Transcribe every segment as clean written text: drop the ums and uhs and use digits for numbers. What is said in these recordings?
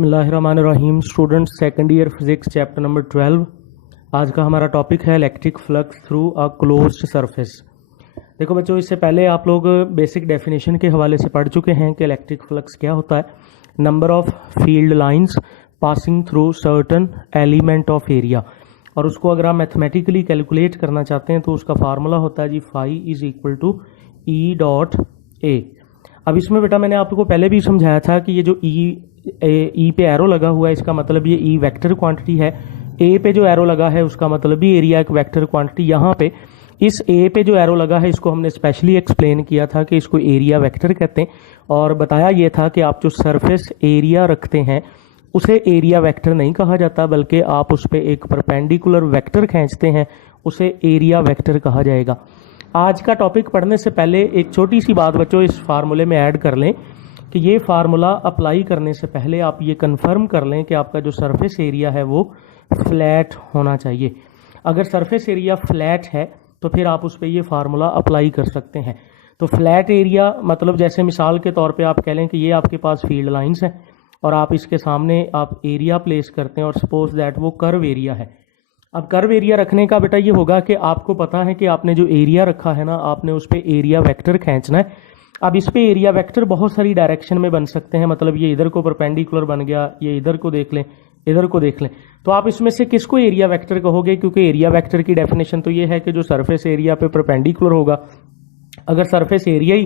बिस्मिल्लाहिर्रहमानिर्रहीम। Students, second year physics chapter number 12। आज का हमारा टॉपिक है electric flux through a closed surface. देखो बच्चों, इससे पहले आप लोग बेसिक डेफिनेशन के हवाले से पढ़ चुके हैं कि इलेक्ट्रिक फ्लक्स क्या होता है। Number of field lines passing through certain element of area, और उसको अगर आप मैथमेटिकली कैलकुलेट करना चाहते हैं तो उसका फार्मूला होता है जी phi is equal to E dot A. अब इसमें बेटा मैंने आपको पहले भी समझाया था कि ये जो ई पे एरो लगा हुआ है, इसका मतलब ये ई वेक्टर क्वांटिटी है। ए पे जो एरो लगा है उसका मतलब भी एरिया एक वेक्टर क्वांटिटी। यहाँ पे इस ए पे जो एरो लगा है इसको हमने स्पेशली एक्सप्लेन किया था कि इसको एरिया वेक्टर कहते हैं, और बताया ये था कि आप जो सरफेस एरिया रखते हैं उसे एरिया वेक्टर नहीं कहा जाता, बल्कि आप उस पर एक परपेंडिकुलर वेक्टर खींचते हैं, उसे एरिया वेक्टर कहा जाएगा। आज का टॉपिक पढ़ने से पहले एक छोटी सी बात बच्चों इस फार्मूले में ऐड कर लें कि ये फार्मूला अप्लाई करने से पहले आप ये कंफर्म कर लें कि आपका जो सरफेस एरिया है वो फ्लैट होना चाहिए। अगर सरफेस एरिया फ्लैट है तो फिर आप उस पर ये फार्मूला अप्लाई कर सकते हैं। तो फ्लैट एरिया मतलब जैसे मिसाल के तौर पे आप कह लें कि ये आपके पास फील्ड लाइंस है और आप इसके सामने आप एरिया प्लेस करते हैं, और सपोज दैट वो कर्व एरिया है। अब कर्व एरिया रखने का बेटा ये होगा कि आपको पता है कि आपने जो एरिया रखा है ना, आपने उस पर एरिया वेक्टर खींचना है। अब इस पे एरिया वेक्टर बहुत सारी डायरेक्शन में बन सकते हैं, मतलब ये इधर को परपेंडिकुलर बन गया, ये इधर को देख लें, इधर को देख लें। तो आप इसमें से किसको एरिया वेक्टर कहोगे? क्योंकि एरिया वेक्टर की डेफिनेशन तो ये है कि जो सरफेस एरिया पे परपेंडिकुलर होगा। अगर सरफेस एरिया ही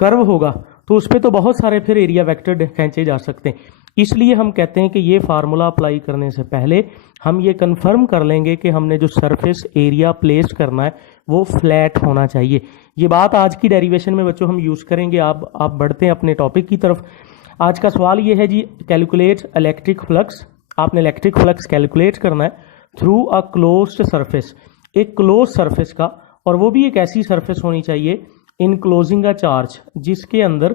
कर्व होगा तो उस पर तो बहुत सारे फिर एरिया वेक्टर खींचे जा सकते हैं। इसलिए हम कहते हैं कि ये फार्मूला अप्लाई करने से पहले हम ये कंफर्म कर लेंगे कि हमने जो सरफेस एरिया प्लेस करना है वो फ्लैट होना चाहिए। ये बात आज की डेरिवेशन में बच्चों हम यूज़ करेंगे। आप बढ़ते हैं अपने टॉपिक की तरफ। आज का सवाल ये है जी, कैलकुलेट इलेक्ट्रिक फ्लक्स। आपने इलेक्ट्रिक फ्लक्स कैलकुलेट करना है थ्रू अ क्लोज्ड सरफेस, एक क्लोज सरफेस का, और वो भी एक ऐसी सरफेस होनी चाहिए इनक्लोजिंग अ चार्ज, जिसके अंदर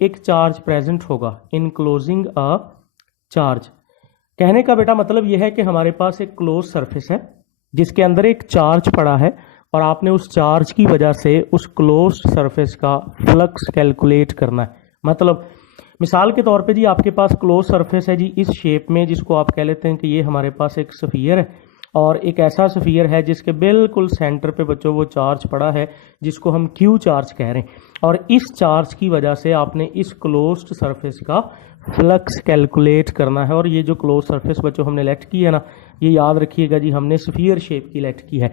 एक चार्ज प्रेजेंट होगा। इनक्लोजिंग अ चार्ज कहने का बेटा मतलब यह है कि हमारे पास एक क्लोज सरफेस है जिसके अंदर एक चार्ज पड़ा है, और आपने उस चार्ज की वजह से उस क्लोज सरफेस का फ्लक्स कैलकुलेट करना है। मतलब मिसाल के तौर पे जी आपके पास क्लोज सरफेस है जी इस शेप में, जिसको आप कह लेते हैं कि ये हमारे पास एक स्फीयर है, और एक ऐसा स्फीयर है जिसके बिल्कुल सेंटर पे बच्चों वो चार्ज पड़ा है जिसको हम क्यू चार्ज कह रहे हैं, और इस चार्ज की वजह से आपने इस क्लोज्ड सरफेस का फ्लक्स कैलकुलेट करना है। और ये जो क्लोज सरफेस बच्चों हमने लेट की है ना, ये याद रखिएगा जी, हमने स्फीयर शेप की लेट की है।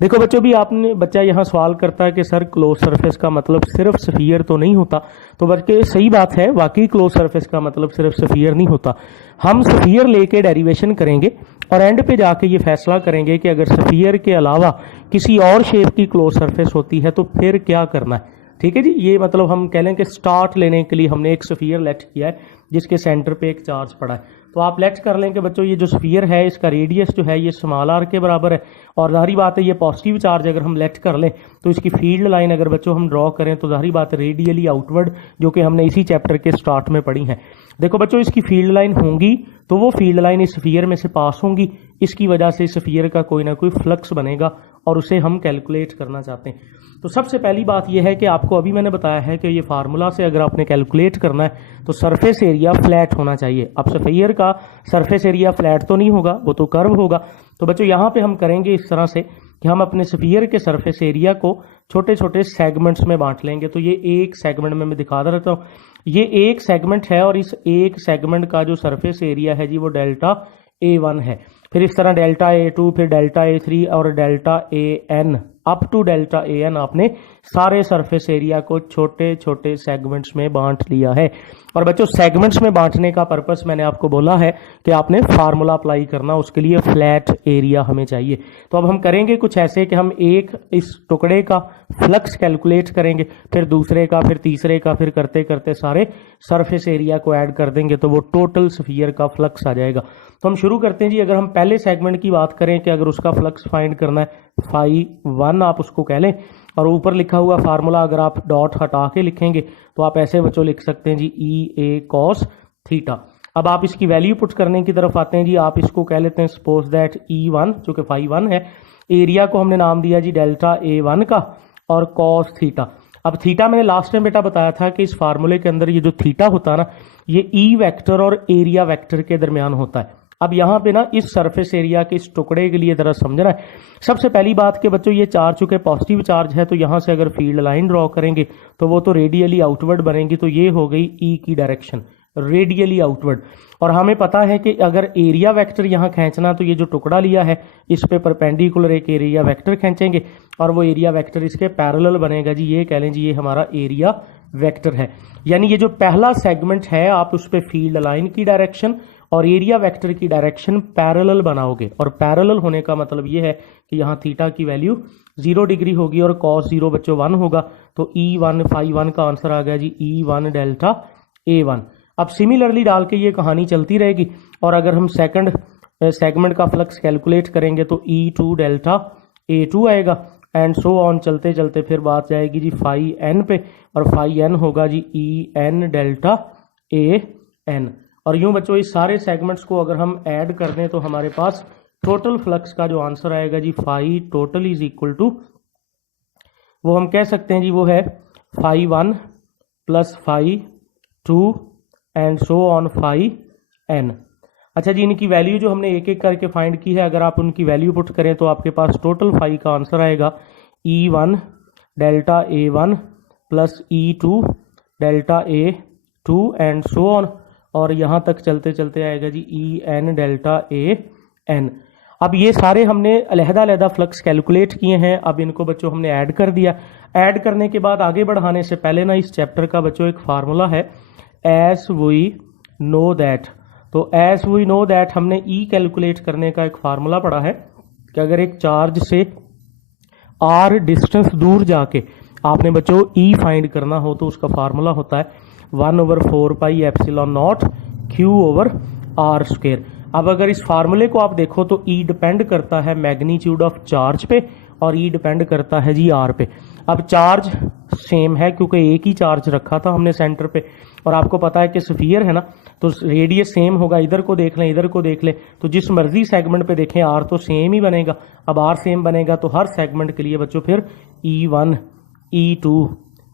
देखो बच्चों, भी आपने बच्चा यहाँ सवाल करता है कि सर क्लोज सरफेस का मतलब सिर्फ स्फीयर तो नहीं होता, तो बल्कि सही बात है, वाकई क्लोज सरफेस का मतलब सिर्फ स्फीयर नहीं होता। हम स्फीयर लेके डेरिवेशन करेंगे और एंड पे जाके ये फैसला करेंगे कि अगर स्फीयर के अलावा किसी और शेप की क्लोज सरफेस होती है तो फिर क्या करना है। ठीक है जी, ये मतलब हम कह लें कि स्टार्ट लेने के लिए हमने एक स्फीयर लेट किया है जिसके सेंटर पे एक चार्ज पड़ा है। तो आप लेट कर लें कि बच्चों ये जो स्फीयर है इसका रेडियस जो है ये स्मॉल आर के बराबर है, और जाहिर बात है ये पॉजिटिव चार्ज अगर हम लेट कर लें तो इसकी फील्ड लाइन अगर बच्चों हम ड्रॉ करें तो जाहिर बात है रेडियली आउटवर्ड, जो कि हमने इसी चैप्टर के स्टार्ट में पढ़ी है। देखो बच्चों, इसकी फील्ड लाइन होंगी तो वो फील्ड लाइन इस स्फीयर में से पास होंगी, इसकी वजह से इस स्फीयर का कोई ना कोई फ्लक्स बनेगा और उसे हम कैलकुलेट करना चाहते हैं। तो सबसे पहली बात यह है कि आपको अभी मैंने बताया है कि ये फार्मूला से अगर आपने कैलकुलेट करना है तो सरफेस एरिया फ्लैट होना चाहिए। अब स्फीयर का सरफेस एरिया फ्लैट तो नहीं होगा, वो तो कर्व होगा। तो बच्चों यहाँ पे हम करेंगे इस तरह से कि हम अपने स्फीयर के सरफेस एरिया को छोटे छोटे सेगमेंट्स में बांट लेंगे। तो ये एक सेगमेंट में मैं दिखा देता हूँ, ये एक सेगमेंट है, और इस एक सेगमेंट का जो सरफेस एरिया है जी वो डेल्टा A1 है। फिर इस तरह डेल्टा A2, फिर डेल्टा A3 और delta AN up to delta AN आपने सारे सरफेस एरिया को छोटे छोटे सेगमेंट्स में बांट लिया है। और बच्चों, सेगमेंट्स में बांटने का पर्पस मैंने आपको बोला है कि आपने फार्मूला अप्लाई करना, उसके लिए फ्लैट एरिया हमें चाहिए। तो अब हम करेंगे कुछ ऐसे कि हम एक इस टुकड़े का फ्लक्स कैलकुलेट करेंगे, फिर दूसरे का, फिर तीसरे का, फिर करते करते सारे सरफेस एरिया को ऐड कर देंगे तो वो टोटल स्फीयर का फ्लक्स आ जाएगा। तो हम शुरू करते हैं जी। अगर हम पहले सेगमेंट की बात करें कि अगर उसका फ्लक्स फाइंड करना है फाई 1 आप उसको कह लें, और ऊपर लिखा हुआ फार्मूला अगर आप डॉट हटा के लिखेंगे तो आप ऐसे बच्चों लिख सकते हैं जी ई ए कॉस थीटा। अब आप इसकी वैल्यू पुट करने की तरफ आते हैं जी। आप इसको कह लेते हैं सपोज दैट E1 जो कि फाई 1 है, एरिया को हमने नाम दिया जी डेल्टा A1 का, और कॉस थीटा। अब थीटा मैंने लास्ट टाइम बेटा बताया था कि इस फार्मूले के अंदर ये जो थीटा होता है ना, ये ई वेक्टर और एरिया वेक्टर के दरमियान होता है। अब यहाँ पे ना इस सरफेस एरिया के इस टुकड़े के लिए जरा समझना है। सबसे पहली बात कि बच्चों ये चार्ज चूंकि पॉजिटिव चार्ज है, तो यहाँ से अगर फील्ड लाइन ड्रॉ करेंगे तो वो तो रेडियली आउटवर्ड बनेगी, तो ये हो गई ई की डायरेक्शन, रेडियली आउटवर्ड। और हमें पता है कि अगर एरिया वेक्टर यहाँ खींचना, तो ये जो टुकड़ा लिया है इस पे परपेंडिकुलर एक एरिया वेक्टर खींचेंगे और वो एरिया वेक्टर इसके पैरेलल बनेगा जी। ये कह लें जी ये हमारा एरिया वेक्टर है। यानी ये जो पहला सेगमेंट है आप उस पे फील्ड लाइन की डायरेक्शन और एरिया वेक्टर की डायरेक्शन पैरेलल बनाओगे, और पैरेलल होने का मतलब ये है कि यहाँ थीटा की वैल्यू 0 डिग्री होगी और cos 0 बच्चों 1 होगा। तो E1 फाई 1 का आंसर आ गया जी E1 डेल्टा A1। अब सिमिलरली डाल के ये कहानी चलती रहेगी, और अगर हम सेकंड सेगमेंट का फ्लक्स कैलकुलेट करेंगे तो E2 डेल्टा A2 आएगा, एंड सो ऑन चलते चलते फिर बात जाएगी जी फाई n पे, और फाई n होगा जी En डेल्टा AN। और यूं बच्चों इस सारे सेगमेंट्स को अगर हम ऐड कर दें तो हमारे पास टोटल फ्लक्स का जो आंसर आएगा जी phi total is equal to, वो हम कह सकते हैं जी वो है phi 1 plus phi 2 and so on phi n। अच्छा जी, इनकी वैल्यू जो हमने एक एक करके फाइंड की है, अगर आप उनकी वैल्यू पुट करें तो आपके पास टोटल फाई का आंसर आएगा E1 delta A1 plus E2 delta A2 and so on, और यहाँ तक चलते चलते आएगा जी En डेल्टा AN। अब ये सारे हमने अलहदा फ्लक्स कैलकुलेट किए हैं। अब इनको बच्चों हमने ऐड कर दिया। ऐड करने के बाद आगे बढ़ाने से पहले ना इस चैप्टर का बच्चों एक फार्मूला है, एज वी नो दैट। तो एज वी नो दैट हमने ई कैलकुलेट करने का एक फार्मूला पढ़ा है कि अगर एक चार्ज से r डिस्टेंस दूर जाके आपने बच्चों ई फाइंड करना हो तो उसका फार्मूला होता है 1/4 pi epsilon not Q over R square. अब अगर इस फार्मूले को आप देखो तो E डिपेंड करता है मैग्नीट्यूड ऑफ चार्ज पे और E डिपेंड करता है जी R पे। अब चार्ज सेम है क्योंकि एक ही चार्ज रखा था हमने सेंटर पे, और आपको पता है कि स्फीयर है ना, तो रेडियस सेम होगा। इधर को देख लें, इधर को देख लें, तो जिस मर्जी सेगमेंट पे देखें R तो सेम ही बनेगा। अब R सेम बनेगा तो हर सेगमेंट के लिए बच्चों फिर E1 E2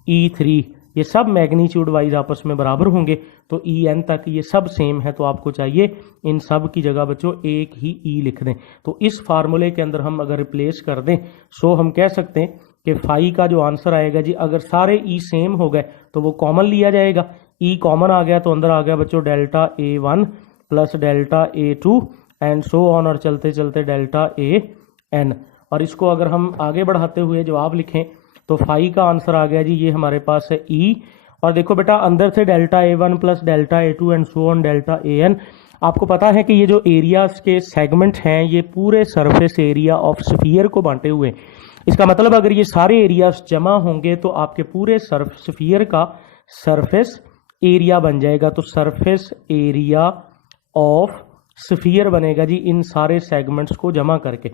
E3 ये सब मैग्नीट्यूड वाइज आपस में बराबर होंगे, तो En तक ये सब सेम है। तो आपको चाहिए इन सब की जगह बच्चों एक ही E लिख दें। तो इस फार्मूले के अंदर हम अगर रिप्लेस कर दें सो हम कह सकते हैं कि फाई का जो आंसर आएगा जी, अगर सारे E सेम हो गए तो वो कॉमन लिया जाएगा। E कॉमन आ गया तो अंदर आ गया बच्चों delta A1 plus delta A2 and so on, और चलते चलते डेल्टा AN। और इसको अगर हम आगे बढ़ाते हुए जवाब लिखें तो फाई का आंसर आ गया जी, ये हमारे पास है E। और देखो बेटा अंदर से delta A1 plus delta A2 and so on delta AN। आपको पता है कि ये जो एरियाज के सेगमेंट हैं ये पूरे सरफेस एरिया ऑफ स्फीयर को बांटे हुए हैं। इसका मतलब अगर ये सारे एरियाज जमा होंगे तो आपके पूरे स्फीयर का सरफेस एरिया बन जाएगा। तो सरफेस एरिया ऑफ स्फीयर बनेगा जी इन सारे सेगमेंट्स को जमा करके।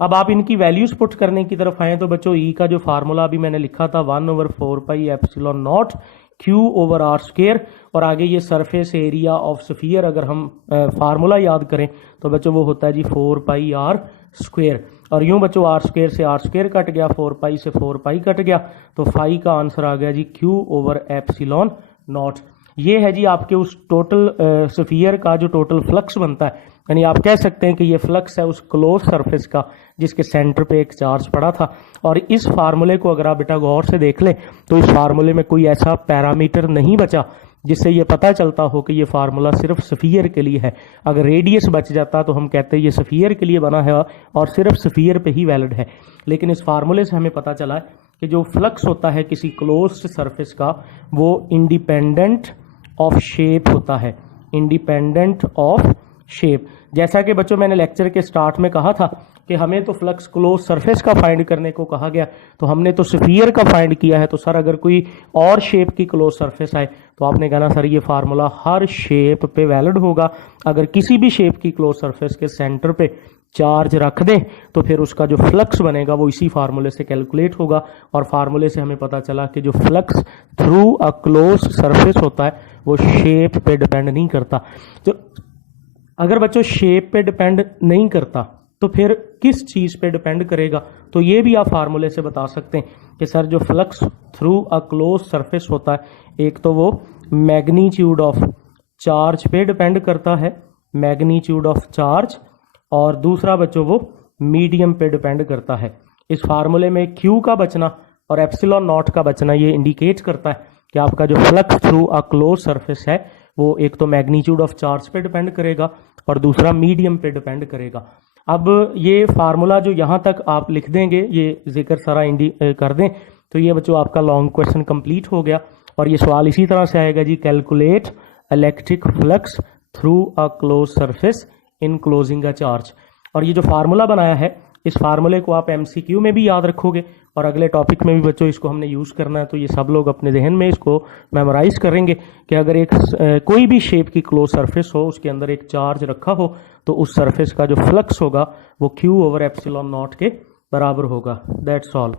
अब आप इनकी वैल्यूज पुट करने की तरफ आए तो बच्चों ई का जो फार्मूला अभी मैंने लिखा था 1/4 pi epsilon not Q over R square, और आगे ये सरफेस एरिया ऑफ स्फीयर अगर हम फार्मूला याद करें तो बच्चों वो होता है जी 4 पाई R स्क्वायर। और यूं बच्चों R स्क्वायर से R स्क्वायर कट गया, 4 पाई से 4 पाई कट गया, तो फाई का आंसर आ गया जी Q ओवर एप्सिलॉन नॉट। ये है जी आपके उस टोटल स्फीयर का जो टोटल फ्लक्स बनता है। यानी आप कह सकते हैं कि ये फ्लक्स है उस क्लोज सरफेस का जिसके सेंटर पे एक चार्ज पड़ा था। और इस फार्मूले को अगर आप बेटा गौर से देख लें तो इस फार्मूले में कोई ऐसा पैरामीटर नहीं बचा जिससे ये पता चलता हो कि ये फार्मूला सिर्फ स्फीयर के लिए है। अगर रेडियस बच जाता तो हम कहते हैं ये स्फीयर के लिए बना है और सिर्फ स्फीयर पे ही वैलिड है। लेकिन इस फार्मूले से हमें पता चला है कि जो फ्लक्स होता है किसी क्लोज्ड सरफेस का वो इंडिपेंडेंट ऑफ शेप होता है, इंडिपेंडेंट ऑफ शेप। जैसा कि बच्चों मैंने लेक्चर के स्टार्ट में कहा था कि हमें तो फ्लक्स क्लोज सरफेस का फाइंड करने को कहा गया, तो हमने तो स्फीयर का फाइंड किया है। तो सर अगर कोई और शेप की क्लोज सरफेस आए तो आपने कहना सर ये फार्मूला हर शेप पे वैलिड होगा। अगर किसी भी शेप की क्लोज सरफेस के सेंटर पे चार्ज रख दें तो फिर उसका जो फ्लक्स बनेगा वो इसी फार्मूले से कैलकुलेट होगा। और फार्मूले से हमें पता चला कि जो flux through a close surface होता है वो शेप पे डिपेंड नहीं करता। तो अगर बच्चों शेप पे डिपेंड नहीं करता तो फिर किस चीज़ पे डिपेंड करेगा? तो ये भी आप फार्मूले से बता सकते हैं कि सर जो flux through a close surface होता है, एक तो वो मैग्नीट्यूड ऑफ चार्ज पे डिपेंड करता है, मैग्नीट्यूड ऑफ चार्ज, और दूसरा बच्चों वो मीडियम पे डिपेंड करता है। इस फार्मूले में क्यू का बचना और एप्सिलॉन नॉट का बचना ये इंडिकेट करता है कि आपका जो flux through a close surface है वो एक तो मैग्नीट्यूड ऑफ चार्ज पे डिपेंड करेगा और दूसरा मीडियम पे डिपेंड करेगा। अब ये फार्मूला जो यहाँ तक आप लिख देंगे, ये जिक्र सारा कर दें, तो ये बच्चों आपका लॉन्ग क्वेश्चन कंप्लीट हो गया। और ये सवाल इसी तरह से आएगा जी, calculate electric flux through a close surface enclosing a charge. और ये जो फार्मूला बनाया है, इस फार्मूले को आप एमसीक्यू में भी याद रखोगे और अगले टॉपिक में भी बच्चों इसको हमने यूज़ करना है। तो ये सब लोग अपने जहन में इसको मेमोराइज करेंगे कि अगर एक कोई भी शेप की क्लोज सरफेस हो, उसके अंदर एक चार्ज रखा हो, तो उस सरफेस का जो फ्लक्स होगा वो क्यू ओवर एप्सिलॉन नॉट के बराबर होगा। That's all.